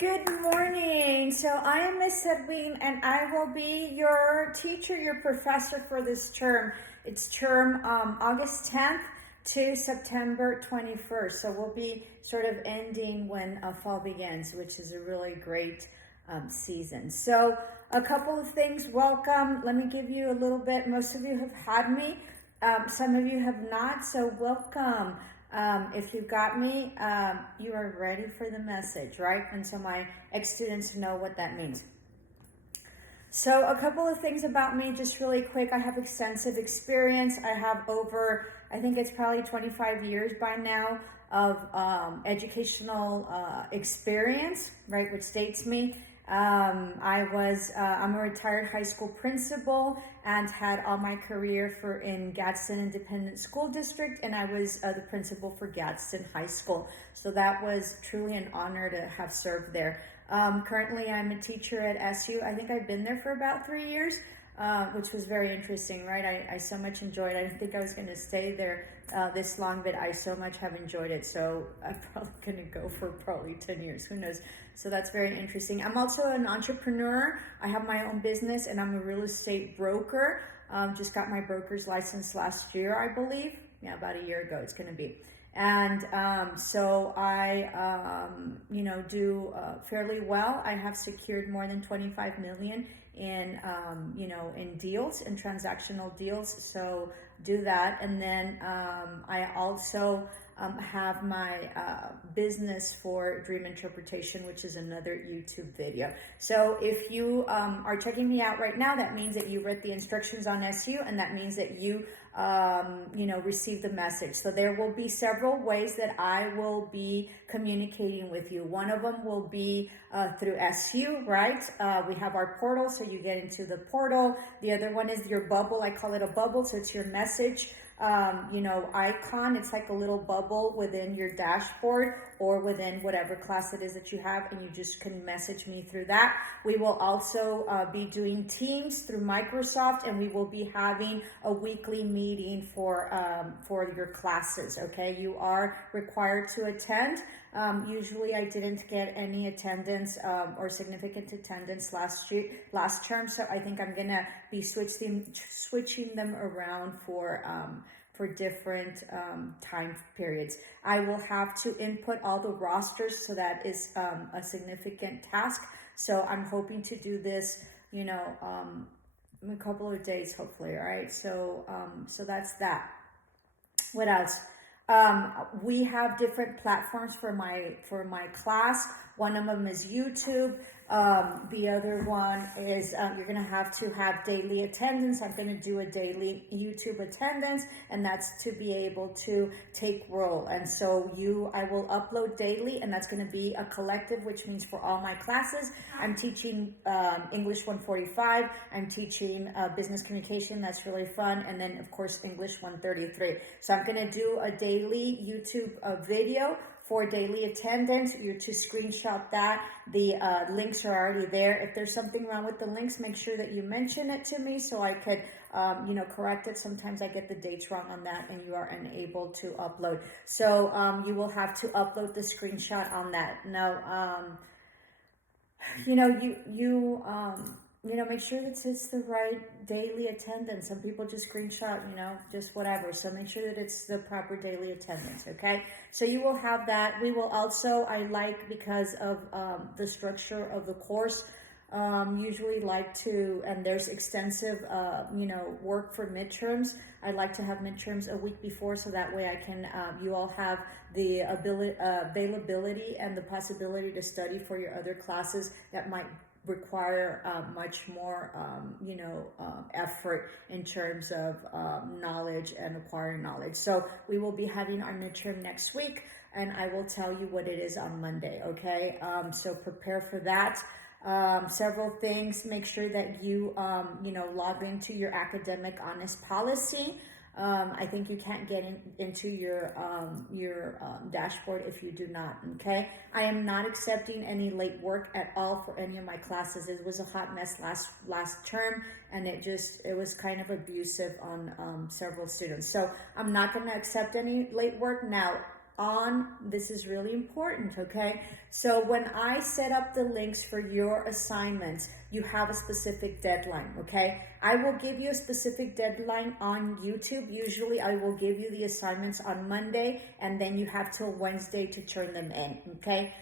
Good morning. So I am Miss Servin and I will be your teacher, your professor for this term. It's term August 10th to September 21st. So we'll be sort of ending when fall begins, which is a really great season. So a couple of things. Welcome. Let me give you a little bit. Most of you have had me. Some of you have not. So welcome. If you've got me, you are ready for the message, right? And so my ex-students know what that means. So a couple of things about me, just really quick. I have extensive experience. I have over, I think it's probably 25 years by now of educational experience, right, which dates me. I'm a retired high school principal and had all my career in Gadsden Independent School District, and I was the principal for Gadsden High School. So that was truly an honor to have served there. Currently, I'm a teacher at SU. I think I've been there for about 3 years, which was very interesting, right? I so much enjoyed it. I didn't think I was going to stay there this long, but I so much have enjoyed it. So I'm probably going to go for probably 10 years. Who knows? So that's very interesting. I'm also an entrepreneur. I have my own business and I'm a real estate broker. Just got my broker's license last year, I believe. Yeah, about a year ago it's going to be. And so I, do fairly well. I have secured more than 25 million in, in deals, in transactional deals. So do that. And then I also have my business for dream interpretation, which is another YouTube video. So if you are checking me out right now, that means that you read the instructions on SU, and that means that you receive the message. So there will be several ways that I will be communicating with you. One of them will be through SU, right? We have our portal, so you get into the portal. The other one is your bubble. I call it a bubble, so it's your message icon. It's like a little bubble within your dashboard or within whatever class it is that you have, and you just can message me through that. We will also be doing Teams through Microsoft, and we will be having a weekly meeting for your classes. Okay, you are required to attend. Usually I didn't get any attendance or significant attendance last term, so I think I'm gonna be switching them around for different time periods. I will have to input all the rosters, so that is a significant task. So I'm hoping to do this, in a couple of days, hopefully. All right. So so that's that. What else? We have different platforms for my class. One of them is YouTube. The other one is you're going to have daily attendance. I'm going to do a daily YouTube attendance, and that's to be able to take roll. And so I will upload daily, and that's going to be a collective, which means for all my classes. I'm teaching English 145. I'm teaching business communication. That's really fun. And then, of course, English 133. So I'm going to do a daily YouTube video for daily attendance. You're to screenshot that. The links are already there. If there's something wrong with the links, make sure that you mention it to me so I could, correct it. Sometimes I get the dates wrong on that and you are unable to upload. So you will have to upload the screenshot on that. Now, make sure that it's the right daily attendance. Some people just screenshot, just whatever. So make sure that it's the proper daily attendance, okay? So you will have that. We will also, because of the structure of the course, usually and there's extensive, work for midterms. I like to have midterms a week before, so that way I can, you all have the availability and the possibility to study for your other classes that might require much more, effort in terms of knowledge and acquiring knowledge. So we will be having our midterm next week, and I will tell you what it is on Monday, okay? So prepare for that. Several things. Make sure that you, log into your academic honest policy. I think you can't get into your dashboard if you do not, okay? I am not accepting any late work at all for any of my classes. It was a hot mess last term, and it was kind of abusive on several students. So I'm not going to accept any late work. Now, this is really important, okay? So when I set up the links for your assignments, you have a specific deadline, okay? I will give you a specific deadline on YouTube. Usually I will give you the assignments on Monday, and then you have till Wednesday to turn them in, okay?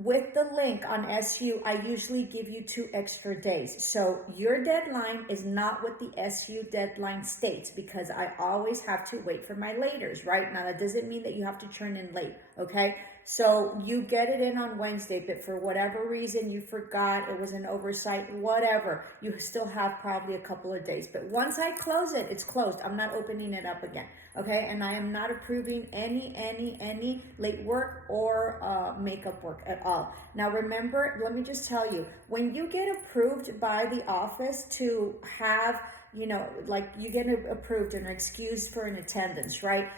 With the link on SU, I usually give you 2 extra days. So your deadline is not what the SU deadline states, because I always have to wait for my laters, right? Now, that doesn't mean that you have to turn in late, okay? So you get it in on Wednesday, but for whatever reason you forgot, it was an oversight, whatever, you still have probably a couple of days. But once I close it, it's closed. I'm not opening it up again, okay? And I am not approving any late work or makeup work at all. Now remember, let me just tell you, when you get approved by the office to have, like you get approved and excused for an attendance, right?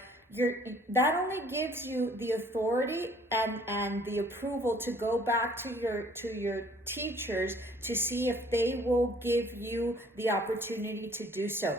That only gives you the authority and the approval to go back to your teachers to see if they will give you the opportunity to do so.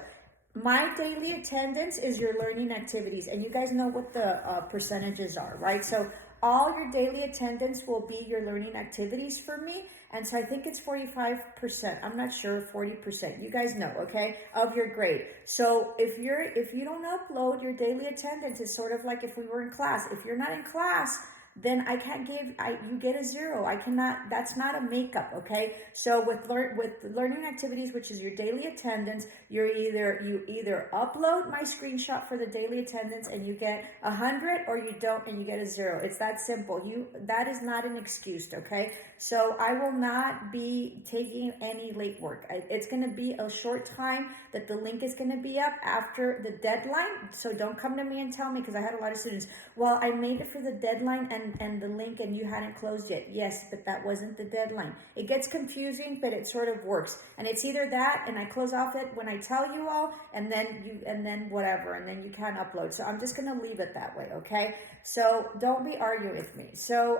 My daily attendance is your learning activities, and you guys know what the percentages are, right? So all your daily attendance will be your learning activities for me. And so I think it's 45%. I'm not sure, 40%. You guys know, okay, of your grade. So if you don't upload your daily attendance, it's sort of like if we were in class. If you're not in class, then I can't you get a 0. I cannot, that's not a makeup, okay? So with learning activities, which is your daily attendance, you either upload my screenshot for the daily attendance and you get 100, or you don't and you get a 0. It's that simple. That is not an excuse, okay? So I will not be taking any late work. It's going to be a short time that the link is going to be up after the deadline. So don't come to me and tell me, because I had a lot of students, well, I made it for the deadline and the link and you hadn't closed yet. Yes, but that wasn't the deadline. It gets confusing, but it sort of works. And it's either that and I close off it when I tell you all, and then whatever, and then you can't upload. So I'm just going to leave it that way, okay? So don't be arguing with me. So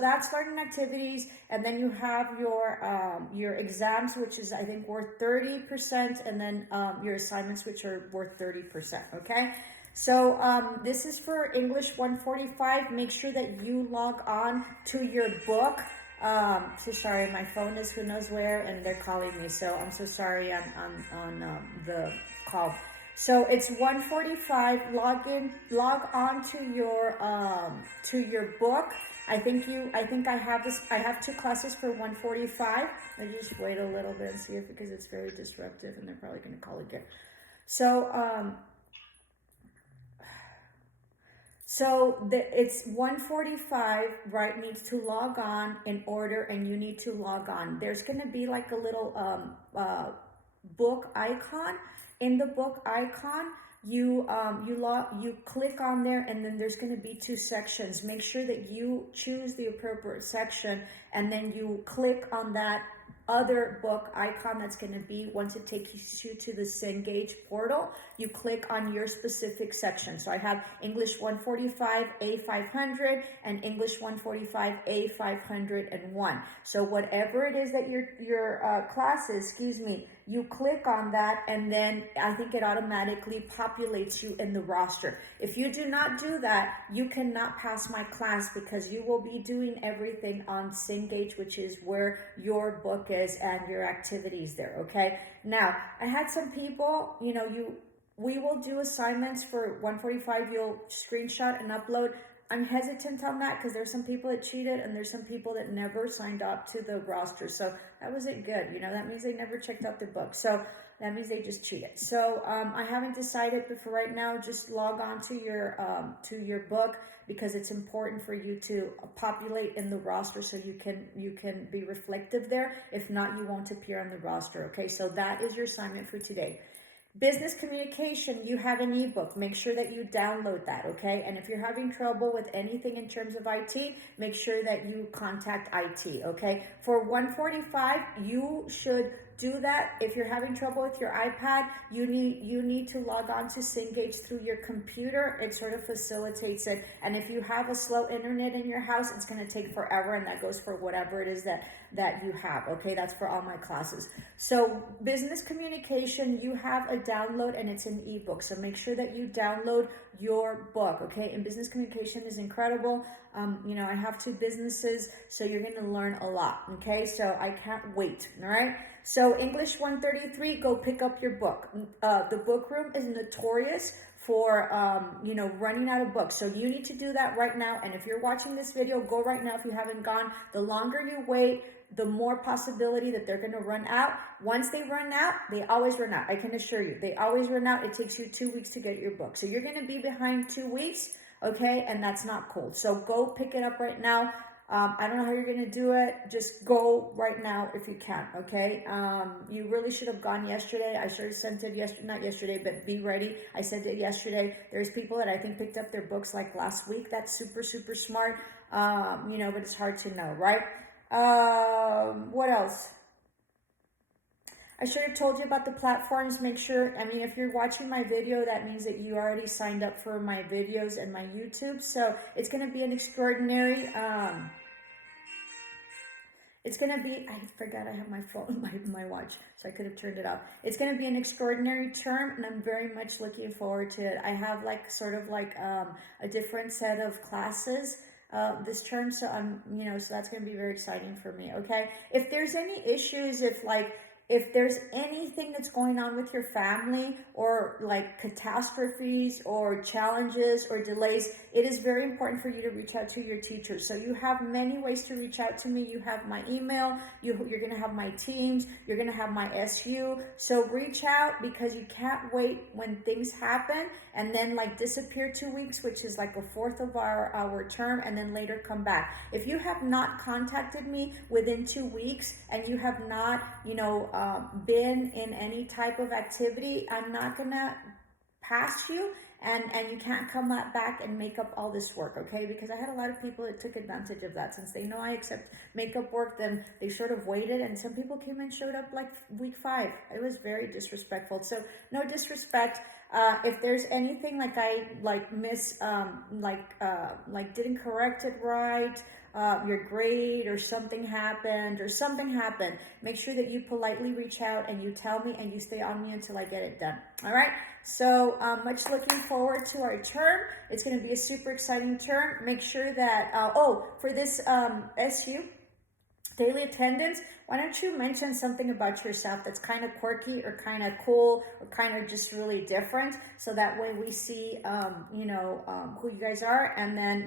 that's learning activities, and then you have your exams, which is I think worth 30%, and then your assignments, which are worth 30%. Okay, so this is for English 145. Make sure that you log on to your book. So sorry, my phone is who knows where, and they're calling me. So I'm so sorry on the call. So it's 145. Log on to your book. I think I have this. I have 2 classes for 145. Let me just wait a little bit and see if, because it's very disruptive, and they're probably going to call again. So it's 145, right? Needs to log on in order, and you need to log on. There's going to be like a little book icon. In the book icon, you click on there, and then there's going to be 2 sections. Make sure that you choose the appropriate section, and then you click on that other book icon that's going to be, once it takes you to the Cengage portal, you click on your specific section. So I have English 145 A500 and English 145 A501. So whatever it is that your class is, you click on that, and then I think it automatically populates you in the roster. If you do not do that, you cannot pass my class, because you will be doing everything on Cengage, which is where your book is and your activities there, okay? Now, I had some people, we will do assignments for 145, you'll screenshot and upload. I'm hesitant on that because there's some people that cheated, and there's some people that never signed up to the roster. So that wasn't good. That means they never checked out the book. So that means they just cheated. So I haven't decided, but for right now, just log on to your book, because it's important for you to populate in the roster so you can be reflective there. If not, you won't appear on the roster. Okay, so that is your assignment for today. Business communication, you have an ebook. Make sure that you download that, okay? And if you're having trouble with anything in terms of IT, make sure that you contact IT, okay? For 145, you should do that. If you're having trouble with your iPad, you need to log on to Cengage through your computer. It sort of facilitates it. And if you have a slow internet in your house, it's going to take forever, and that goes for whatever it is that you have, okay? That's for all my classes. So business communication, you have a download, and it's an ebook. So make sure that you download your book, okay? And business communication is incredible. I have 2 businesses, so you're going to learn a lot, okay? So I can't wait, all right? So English 133, go pick up your book. The book room is notorious for, running out of books. So you need to do that right now. And if you're watching this video, go right now if you haven't gone. The longer you wait, the more possibility that they're going to run out. Once they run out, they always run out. I can assure you, they always run out. It takes you 2 weeks to get your book. So you're going to be behind 2 weeks, okay? And that's not cool. So go pick it up right now. I don't know how you're going to do it. Just go right now if you can, okay? You really should have gone yesterday. I should have sent it not yesterday, but be ready. I sent it yesterday. There's people that I think picked up their books like last week. That's super, super smart, but it's hard to know, right? What else? I should have told you about the platforms. Make sure, if you're watching my video, that means that you already signed up for my videos and my YouTube. So it's going to be an extraordinary, it's going to be, I forgot I have my phone, my watch, so I could have turned it off. It's going to be an extraordinary term, and I'm very much looking forward to it. I have a different set of classes this term, so so that's going to be very exciting for me, okay? If there's any issues, if there's anything that's going on with your family, or like catastrophes or challenges or delays, it is very important for you to reach out to your teacher. So you have many ways to reach out to me. You have my email, you're going to have my Teams, you're going to have my SU. So reach out, because you can't wait when things happen and then disappear 2 weeks, which is like a fourth of our term, and then later come back. If you have not contacted me within 2 weeks and you have not, been in any type of activity, I'm not gonna pass you, and you can't come back and make up all this work, okay? Because I had a lot of people that took advantage of that. Since they know I accept makeup work, then they sort of waited, and some people came and showed up like week 5. It was very disrespectful. So no disrespect. If there's anything I miss, didn't correct it right, your grade or something happened, make sure that you politely reach out and you tell me, and you stay on me until I get it done. All right? So much looking forward to our term. It's going to be a super exciting term. Make sure that, for this SU, daily attendance, why don't you mention something about yourself that's kind of quirky or kind of cool or kind of just really different, so that way we see, who you guys are, and then,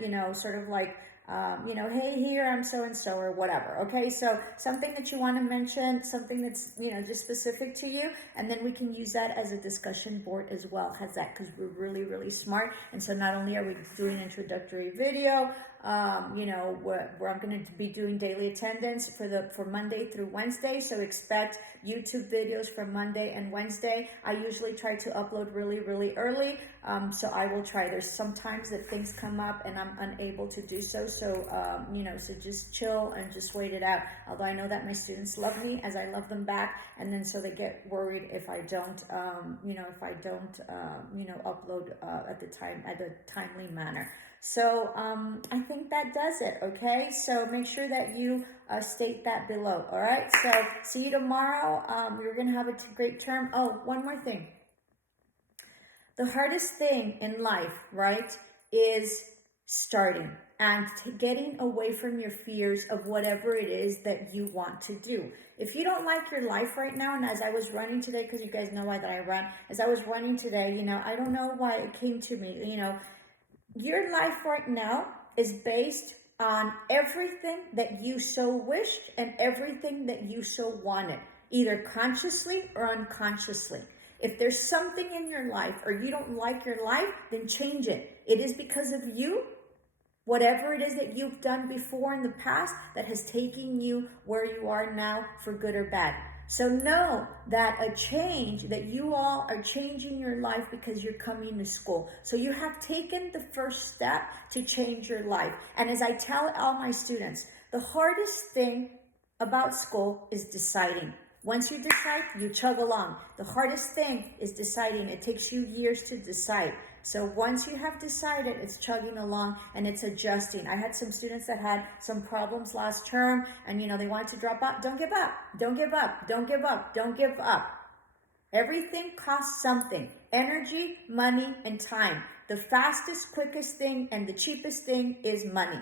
hey, here, I'm so-and-so, or whatever, okay? So something that you want to mention, something that's, just specific to you, and then we can use that as a discussion board as well. How's that? Because we're really, really smart, and so not only are we doing introductory video, where I'm going to be doing daily attendance for Monday through Wednesday, so expect YouTube videos for Monday and Wednesday. I usually try to upload really, really early, so I will try. There's sometimes that things come up and I'm unable to do so, so just chill and just wait it out. Although I know that my students love me as I love them back, and then so they get worried if I don't, upload at the timely manner. So I think that does it, okay? So make sure that you state that below, all right? So see you tomorrow. We're going to have a great term. Oh, one more thing. The hardest thing in life, right, is starting and getting away from your fears of whatever it is that you want to do. If you don't like your life right now, and as I was running today, because you guys know why that I run, as I was running today, I don't know why it came to me, your life right now is based on everything that you so wished and everything that you so wanted, either consciously or unconsciously. If there's something in your life or you don't like your life, then change it. It is because of you, whatever it is that you've done before in the past, that has taken you where you are now, for good or bad. So know that a change, that you all are changing your life because you're coming to school. So you have taken the first step to change your life. And as I tell all my students, the hardest thing about school is deciding. Once you decide, you chug along. The hardest thing is deciding. It takes you years to decide. So once you have decided, it's chugging along and it's adjusting. I had some students that had some problems last term, and they wanted to drop out. Don't give up. Don't give up. Don't give up. Don't give up. Everything costs something. Energy, money, and time. The fastest, quickest thing and the cheapest thing is money.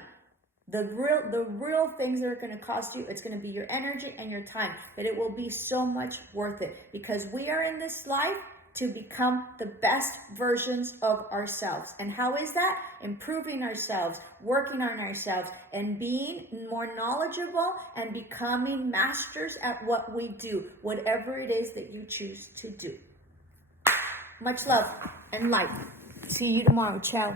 The real things that are going to cost you, it's going to be your energy and your time, but it will be so much worth it, because we are in this life to become the best versions of ourselves. And how is that? Improving ourselves, working on ourselves, and being more knowledgeable and becoming masters at what we do, whatever it is that you choose to do. Much love and light. See you tomorrow. Ciao.